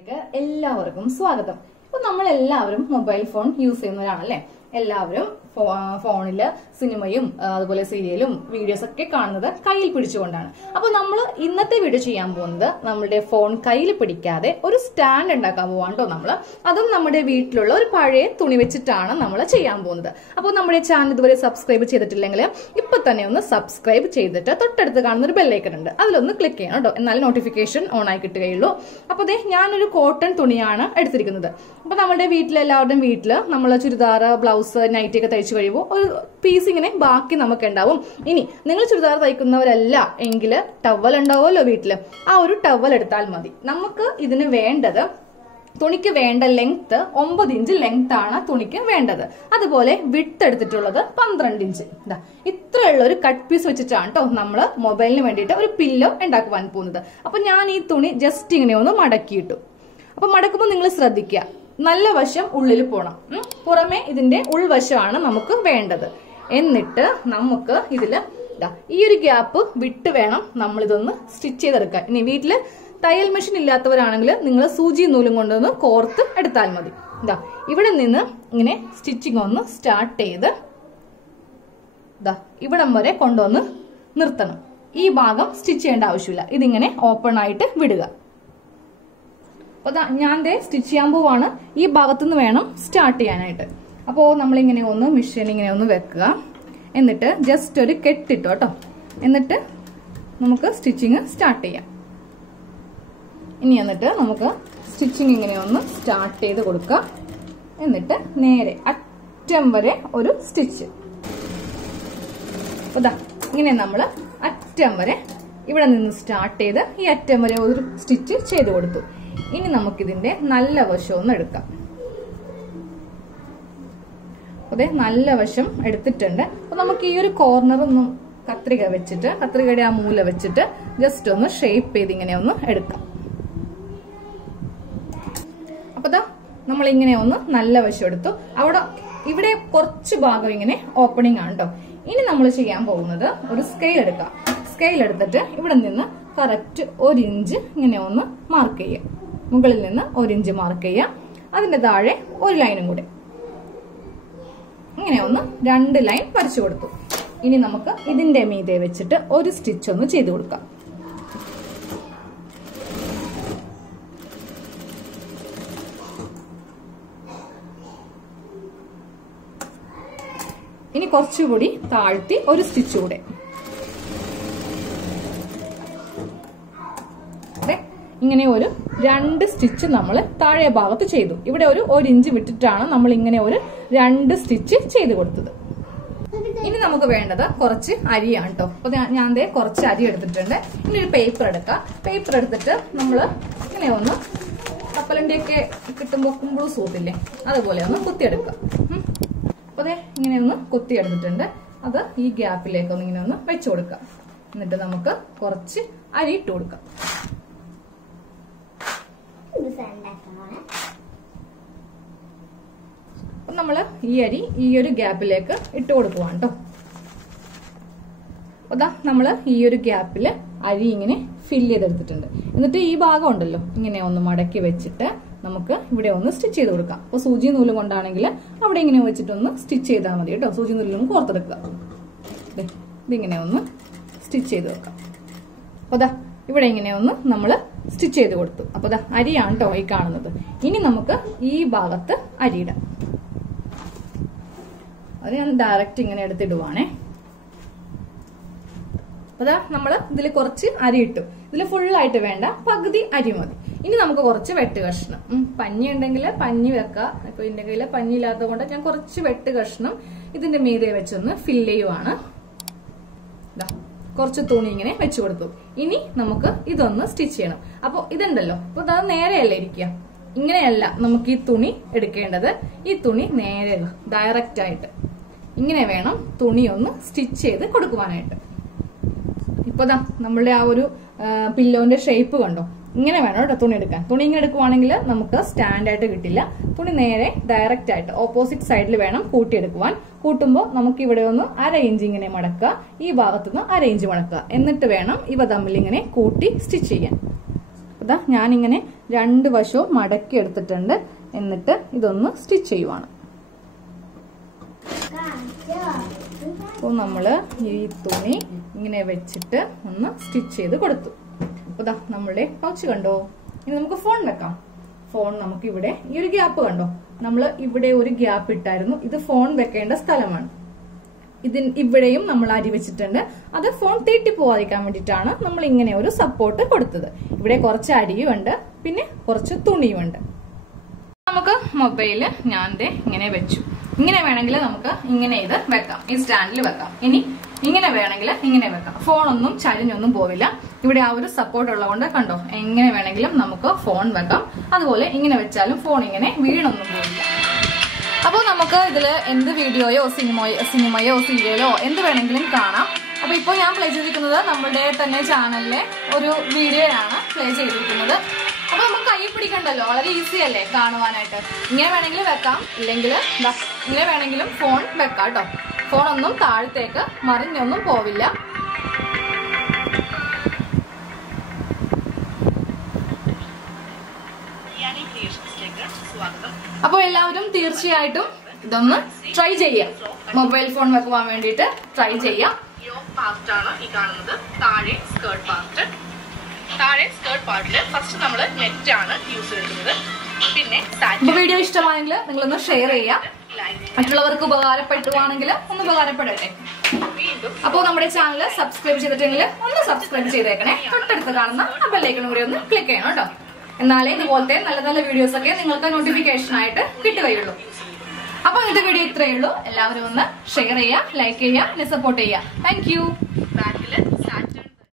ിലേക്ക് എല്ലാവർക്കും സ്വാഗതം. ഇപ്പൊ നമ്മളെല്ലാവരും മൊബൈൽ ഫോൺ യൂസ് ചെയ്യുന്നവരാണല്ലേ. എല്ലാവരും ഫോണില് സിനിമയും അതുപോലെ സീരിയലും വീഡിയോസ് ഒക്കെ കാണുന്നത് കയ്യിൽ പിടിച്ചുകൊണ്ടാണ്. അപ്പൊ നമ്മൾ ഇന്നത്തെ വീഡിയോ ചെയ്യാൻ പോകുന്നത് നമ്മുടെ ഫോൺ കയ്യിൽ പിടിക്കാതെ ഒരു സ്റ്റാൻഡ് ഉണ്ടാക്കാൻ പോവാണ്ടോ നമ്മള്. അതും നമ്മുടെ വീട്ടിലുള്ള ഒരു പഴയ തുണി വെച്ചിട്ടാണ് നമ്മൾ ചെയ്യാൻ പോകുന്നത്. അപ്പോൾ നമ്മുടെ ചാനൽ ഇതുവരെ സബ്സ്ക്രൈബ് ചെയ്തിട്ടില്ലെങ്കിൽ ഇപ്പൊ തന്നെ ഒന്ന് സബ്സ്ക്രൈബ് ചെയ്തിട്ട് തൊട്ടടുത്ത് കാണുന്ന ഒരു ബെല്ലൈക്കൺ ഉണ്ട്, അതിലൊന്ന് ക്ലിക്ക് ചെയ്യണം കേട്ടോ. എന്നാലും നോട്ടിഫിക്കേഷൻ ഓൺ ആയി കിട്ടുകയുള്ളൂ. അപ്പൊ ഞാനൊരു കോട്ടൺ തുണിയാണ് എടുത്തിരിക്കുന്നത്. അപ്പൊ നമ്മുടെ വീട്ടിലെല്ലാവരുടെയും വീട്ടില് നമ്മൾ ചുരിദാർ, ബ്ലൗസ്, നൈറ്റി ഒക്കെ തയ്ച്ചു കഴിയുമ്പോൾ ഒരു പീസ് ഇങ്ങനെ ബാക്കി നമുക്ക് ഉണ്ടാവും. ഇനി നിങ്ങൾ ചുരിദാർ തയ്ക്കുന്നവരല്ല എങ്കിൽ ടവൽ ഉണ്ടാവുമല്ലോ വീട്ടില്, ആ ഒരു ടവൽ എടുത്താൽ മതി. നമുക്ക് ഇതിന് വേണ്ടത്, തുണിക്ക് വേണ്ട ലെങ്ത് 9 ഇഞ്ച് ലെങ്ത് ആണ് തുണിക്ക് വേണ്ടത്. അതുപോലെ വിഡ്ത് എടുത്തിട്ടുള്ളത് 12 ഇഞ്ച്. ഇത്രയുള്ള ഒരു കട്ട് പീസ് വെച്ചിട്ടാണ് കേട്ടോ നമ്മള് മൊബൈലിന് വേണ്ടിയിട്ട് ഒരു പില്ലോ ഉണ്ടാക്കുവാൻ പോകുന്നത്. അപ്പൊ ഞാൻ ഈ തുണി ജസ്റ്റ് ഇങ്ങനെ ഒന്ന് മടക്കിയിട്ടു. അപ്പൊ മടക്കുമ്പോൾ നിങ്ങൾ ശ്രദ്ധിക്കുക, നല്ല വശം ഉള്ളിൽ പോണം, പുറമെ ഇതിന്റെ ഉൾവശമാണ് നമുക്ക് വേണ്ടത്. എന്നിട്ട് നമുക്ക് ഇതില് ഈ ഒരു ഗ്യാപ്പ് വിട്ട് വേണം നമ്മൾ ഇതൊന്ന് സ്റ്റിച്ച് ചെയ്തെടുക്കാൻ. ഇനി വീട്ടില് തയ്യൽ മെഷീൻ ഇല്ലാത്തവരാണെങ്കിൽ നിങ്ങൾ സൂചി നൂലും കൊണ്ടൊന്ന് കോർത്ത് എടുത്താൽ മതി. ഇവിടെ നിന്ന് ഇങ്ങനെ സ്റ്റിച്ചിങ് ഒന്ന് സ്റ്റാർട്ട് ചെയ്ത് ഇവിടം വരെ കൊണ്ടുവന്ന് നിർത്തണം. ഈ ഭാഗം സ്റ്റിച്ച് ചെയ്യേണ്ട ആവശ്യമില്ല, ഇതിങ്ങനെ ഓപ്പൺ ആയിട്ട് വിടുക. അപ്പൊ ഞാൻ സ്റ്റിച്ച് ചെയ്യാൻ പോവാണ്. ഈ ഭാഗത്തുനിന്ന് വേണം സ്റ്റാർട്ട് ചെയ്യാനായിട്ട്. അപ്പോൾ നമ്മളിങ്ങനെ ഒന്ന് മെഷീൻ ഇങ്ങനെ ഒന്ന് വെക്കുക. എന്നിട്ട് ജസ്റ്റ് ഒരു കെട്ടിട്ടോ കേട്ടോ. എന്നിട്ട് നമുക്ക് സ്റ്റിച്ചിങ് സ്റ്റാർട്ട് ചെയ്യാം. ഇനി എന്നിട്ട് നമുക്ക് സ്റ്റിച്ചിങ് ഇങ്ങനെ ഒന്ന് സ്റ്റാർട്ട് ചെയ്ത് കൊടുക്കുക. എന്നിട്ട് നേരെ അറ്റം വരെ ഒരു സ്റ്റിച്ച്. അപ്പൊ ഇങ്ങനെ നമ്മൾ അറ്റം വരെ ഇവിടെ നിന്ന് സ്റ്റാർട്ട് ചെയ്ത് ഈ അറ്റം വരെ ഒരു സ്റ്റിച്ച് ചെയ്ത് കൊടുത്തു. ഇനി നമുക്കിതിന്റെ നല്ല വശം ഒന്ന് എടുക്കാം. അതെ, നല്ല വശം എടുത്തിട്ടുണ്ട്. അപ്പൊ നമുക്ക് ഈ ഒരു കോർണർ ഒന്ന് കത്രിക വെച്ചിട്ട്, കത്രികയുടെ ആ മൂല വെച്ചിട്ട് ജസ്റ്റ് ഒന്ന് ഷേപ്പ് ചെയ്ത് ഇങ്ങനെ ഒന്ന് എടുക്കാം. അപ്പൊ നമ്മൾ ഇങ്ങനെ ഒന്ന് നല്ല വശം എടുത്തു. ഇവിടെ കുറച്ച് ഭാഗം ഇങ്ങനെ ഓപ്പണിംഗ് ആണ് കേട്ടോ. ഇനി നമ്മൾ ചെയ്യാൻ പോകുന്നത് ഒരു സ്കെയിൽ എടുക്കാം. സ്കെയിൽ എടുത്തിട്ട് ഇവിടെ നിന്ന് കറക്റ്റ് 1 ഇഞ്ച് ഇങ്ങനെ ഒന്ന് മാർക്ക് ചെയ്യാം. മുകളിൽ നിന്ന് 1 ഇഞ്ച് മാർക്ക് ചെയ്യാം. അതിന്റെ താഴെ ഒരു ലൈനും കൂടെ ഇങ്ങനെ ഒന്ന് 2 ലൈൻ വരച്ചു കൊടുത്തു. ഇനി നമുക്ക് ഇതിന്റെ മീതെ വെച്ചിട്ട് ഒരു സ്റ്റിച്ച് ഒന്ന് ചെയ്ത് കൊടുക്കാം. ഇനി കുറച്ചുകൂടി താഴ്ത്തി ഒരു സ്റ്റിച്ച് കൂടെ. ഇങ്ങനെ ഒരു 2 സ്റ്റിച്ച് നമ്മൾ താഴെ ഭാഗത്ത് ചെയ്തു. ഇവിടെ ഒരു 1 ഇഞ്ച് വിട്ടിട്ടാണ് നമ്മൾ ഇങ്ങനെ ഒരു 2 സ്റ്റിച്ച് ചെയ്ത് കൊടുത്തത്. ഇനി നമുക്ക് വേണ്ടത് കുറച്ച് അരിയാണ് കേട്ടോ. അപ്പൊ ഞാൻ കുറച്ച് അരി എടുത്തിട്ടുണ്ട്. ഇനി ഒരു പേപ്പർ എടുക്കാം. പേപ്പർ എടുത്തിട്ട് നമ്മൾ ഇങ്ങനെ ഒന്ന് കപ്പലണ്ടി ഒക്കെ കിട്ടുമ്പോൾ കുമ്പിള് സൂത്തില്ലേ, അതുപോലെ ഒന്ന് കുത്തിയെടുക്കാം. അപ്പൊ ഇങ്ങനെ ഒന്ന് കുത്തിയെടുത്തിട്ടുണ്ട്. അത് ഈ ഗ്യാപ്പിലേക്ക് ഒന്ന് ഇങ്ങനെ ഒന്ന് വെച്ചു കൊടുക്കാം. എന്നിട്ട് നമുക്ക് കുറച്ച് അരി ഇട്ട് കൊടുക്കാം. നമ്മള് ഈ അരി ഈ ഒരു ഗ്യാപ്പിലേക്ക് ഇട്ട് കൊടുക്കുവാണ് കേട്ടോ. അപ്പൊ നമ്മള് ഈ ഒരു ഗ്യാപ്പില് അരി ഇങ്ങനെ ഫില്ല് ചെയ്തെടുത്തിട്ടുണ്ട്. എന്നിട്ട് ഈ ഭാഗം ഉണ്ടല്ലോ ഇങ്ങനെ ഒന്ന് മടക്കി വെച്ചിട്ട് നമുക്ക് ഇവിടെ ഒന്ന് സ്റ്റിച്ച് ചെയ്ത് കൊടുക്കാം. അപ്പൊ സൂചി നൂലും കൊണ്ടാണെങ്കിൽ അവിടെ ഇങ്ങനെ വെച്ചിട്ടൊന്ന് സ്റ്റിച്ച് ചെയ്താൽ മതി കേട്ടോ. സൂചി നൂലും കോർത്തെടുക്കുക. ഇതിങ്ങനെ ഒന്ന് സ്റ്റിച്ച് ചെയ്ത് വെക്കാം. അപ്പൊ ഇവിടെ ഇങ്ങനെ ഒന്ന് നമ്മള് സ്റ്റിച്ച് ചെയ്ത് കൊടുത്തു. അപ്പൊ അരിയാണ് കേട്ടോ ഈ കാണുന്നത്. ഇനി നമുക്ക് ഈ ഭാഗത്ത് അരിയിടാം. അത് ഞാൻ ഡയറക്റ്റ് ഇങ്ങനെ എടുത്തിടുവാണേ. അപ്പൊ നമ്മള് ഇതിൽ കുറച്ച് അരി ഇട്ടു. ഇതിൽ ഫുള്ളായിട്ട് വേണ്ട, പകുതി അരി മതി. ഇനി നമുക്ക് കുറച്ച് വെട്ട് കഷ്ണം, പഞ്ഞി ഉണ്ടെങ്കിൽ പഞ്ഞി വെക്കാം. ഇപ്പൊ എന്റെ കയ്യില് പഞ്ഞി ഇല്ലാത്തത് കൊണ്ട് ഞാൻ കുറച്ച് വെട്ട് കഷ്ണം ഇതിന്റെ മീതെ വെച്ചൊന്ന് ഫില്ല് ചെയ്യുവാണ്. കുറച്ച് തുണി ഇങ്ങനെ വെച്ചു കൊടുത്തു. ഇനി നമുക്ക് ഇതൊന്ന് സ്റ്റിച്ച് ചെയ്യണം. അപ്പൊ ഇതുണ്ടല്ലോ, അപ്പൊ അത് നേരെയല്ല ഇരിക്കുക, ഇങ്ങനെയല്ല നമുക്ക് ഈ തുണി എടുക്കേണ്ടത്. ഈ തുണി നേരെ ഡയറക്റ്റ് ആയിട്ട് ഇങ്ങനെ വേണം തുണി ഒന്ന് സ്റ്റിച്ച് ചെയ്ത് കൊടുക്കുവാനായിട്ട്. ഇപ്പൊ നമ്മളുടെ ആ ഒരു പില്ലോന്റെ ഷേപ്പ് കണ്ടോ, ഇങ്ങനെ വേണം കേട്ടോ തുണി എടുക്കാൻ. തുണി ഇങ്ങനെ എടുക്കുവാണെങ്കിൽ നമുക്ക് സ്റ്റാൻഡ് ആയിട്ട് കിട്ടില്ല. തുണി നേരെ ഡയറക്റ്റ് ആയിട്ട് ഓപ്പോസിറ്റ് സൈഡിൽ വേണം കൂട്ടിയെടുക്കുവാൻ. കൂട്ടുമ്പോൾ നമുക്ക് ഇവിടെ ഒന്ന് 1/2 ഇഞ്ച് ഇങ്ങനെ മടക്കുക, ഈ ഭാഗത്തുനിന്ന് 1/2 ഇഞ്ച് മടക്കുക. എന്നിട്ട് വേണം ഇവ തമ്മിൽ ഇങ്ങനെ കൂട്ടി സ്റ്റിച്ച് ചെയ്യാൻ. ദാ ഞാനിങ്ങനെ 2 വശവും മടക്കി എടുത്തിട്ടുണ്ട്. എന്നിട്ട് ഇതൊന്ന് സ്റ്റിച്ച് ചെയ്യുവാണ്. അപ്പോൾ നമ്മള് ഈ തുണി ഇങ്ങനെ വെച്ചിട്ട് ഒന്ന് സ്റ്റിച്ച് ചെയ്ത് കൊടുത്തു. അപ്പൊ ദാ നമ്മളുടെ പൗച്ച് കണ്ടോ. ഇനി നമുക്ക് ഫോൺ വെക്കാം. ഫോൺ നമുക്ക് ഇവിടെ ഈ ഒരു ഗ്യാപ്പ് കണ്ടോ, നമ്മൾ ഇവിടെ ഒരു ഗ്യാപ്പ് ഇട്ടായിരുന്നു. ഇത് ഫോൺ വെക്കേണ്ട സ്ഥലമാണ്. ഇവിടെയും നമ്മൾ അരി വെച്ചിട്ടുണ്ട്. അത് ഫോൺ തീട്ടി പോവാതിരിക്കാൻ വേണ്ടിയിട്ടാണ് നമ്മൾ ഇങ്ങനെ ഒരു സപ്പോർട്ട് കൊടുത്തത്. ഇവിടെ കുറച്ച് അരിയും ഉണ്ട്, പിന്നെ കുറച്ച് തുണിയും ഉണ്ട്. നമുക്ക് മൊബൈല് ഞാൻ ഇങ്ങനെ വെച്ചു. ഇങ്ങനെ വേണമെങ്കിൽ നമുക്ക് ഇങ്ങനെ ഇത് വെക്കാം, ഈ സ്റ്റാൻഡിൽ വെക്കാം. ഇനി ഇങ്ങനെ വേണമെങ്കിൽ ഇങ്ങനെ വെക്കാം. ഫോണൊന്നും ചരിഞ്ഞൊന്നും പോവില്ല. ഇവിടെ ആ ഒരു സപ്പോർട്ട് ഉള്ളതുകൊണ്ട് കണ്ടോ, എങ്ങനെ വേണമെങ്കിലും നമുക്ക് ഫോൺ വെക്കാം. അതുപോലെ ഇങ്ങനെ വെച്ചാലും ഫോൺ ഇങ്ങനെ വീണൊന്നും പോവില്ല. അപ്പോൾ നമുക്ക് ഇതില് എന്ത് വീഡിയോയോ സിനിമയോ സീരിയലോ എന്ത് വേണമെങ്കിലും കാണാം. അപ്പൊ ഇപ്പോൾ ഞാൻ പ്ലേ ചെയ്തിരിക്കുന്നത് നമ്മുടെ തന്നെ ചാനലിലെ ഒരു വീഡിയോയാണ് പ്ലേ ചെയ്തിരിക്കുന്നത്. അപ്പൊ നമുക്ക് കൈ പിടിക്കണ്ടല്ലോ, വളരെ ഈസി അല്ലേ കാണുവാനായിട്ട്. ഇങ്ങനെ വേണമെങ്കിൽ വെക്കാം, ഇല്ലെങ്കിൽ ഇങ്ങനെ വേണമെങ്കിലും ഫോൺ വെക്കാം കേട്ടോ. ഫോണൊന്നും താഴത്തേക്ക് മറിഞ്ഞൊന്നും പോവില്ല. അപ്പൊ എല്ലാവരും തീർച്ചയായിട്ടും ഇതൊന്ന് ട്രൈ ചെയ്യാം. മൊബൈൽ ഫോൺ വെക്കുവാൻ വേണ്ടിയിട്ട് ട്രൈ ചെയ്യാം. പാർട്ട് ആണ് ഈ കാണുന്നത്, താഴെ സ്കേർട്ട് പാർട്ട്. താഴെ സ്കേർട്ട് പാർട്ടില് ഫസ്റ്റ് നമ്മൾ നെറ്റ് ആണ് യൂസ് ചെയ്യുന്നത്. പിന്നെ വീഡിയോ ഇഷ്ടമാണെങ്കിൽ നിങ്ങളൊന്ന് ഷെയർ ചെയ്യാം. മറ്റുള്ളവർക്ക് ഉപകാരപ്പെടുവാണെങ്കിൽ ഒന്ന് ഉപകാരപ്പെടട്ടെ. അപ്പോൾ നമ്മുടെ ചാനൽ സബ്സ്ക്രൈബ് ചെയ്തിട്ടുണ്ടെങ്കിൽ ഒന്ന് സബ്സ്ക്രൈബ് ചെയ്തേക്കണേ. തൊട്ടടുത്ത് കാണുന്ന ആ ബെല്ലൈക്കണും കൂടി ഒന്ന് ക്ലിക്ക് ചെയ്യണം കേട്ടോ. എന്നാലേ ഇതുപോലത്തെ നല്ല നല്ല വീഡിയോസ് ഒക്കെ നിങ്ങൾക്ക് നോട്ടിഫിക്കേഷൻ ആയിട്ട് കിട്ടുകയുള്ളൂ. അപ്പൊ ഇന്നത്തെ വീഡിയോ ഇത്രയേ ഉള്ളൂ. എല്ലാവരും ഒന്ന് ഷെയർ ചെയ്യുക, ലൈക്ക് ചെയ്യുക, സപ്പോർട്ട് ചെയ്യുക. താങ്ക്